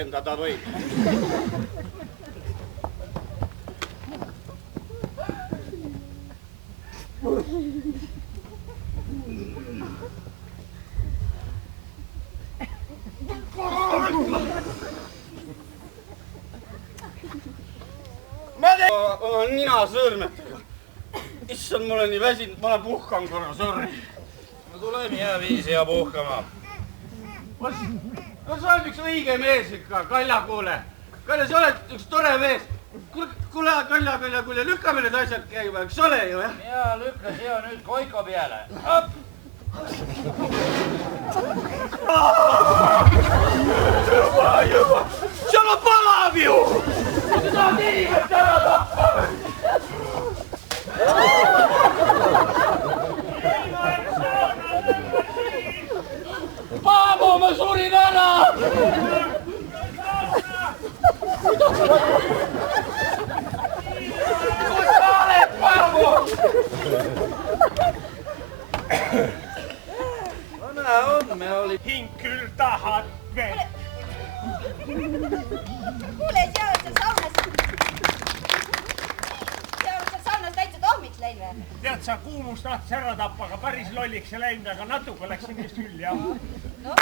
oksendada võib. Nina sõõrmetega. Issand, mul on nii väsinud, ma olen puhkan korra, sorry. No tule nii hea viisi ja puhkama. No sa oled üks õige mees ikka, Kalja, kuule. Kalja, sa oled üks tore mees. Kuule, Kalja, lükkame need asjad käima, eks ole ju, jah? Ja lükka siia nüüd koiko peale. Hopp! Juba! Seal on palav ju! Sa tahad inimest ära tappa! Paavo, ma surin ära! Kus sa oled, Paavo? No näe, me oli... Hing küll tahad veel. Kuule, seal on seal saunas täitsa tohmiks läinud või? Tead, sa kuumust tahtis ära tappa, aga päris lolliks ei läinud, aga natuke läksin just küll, jah. No?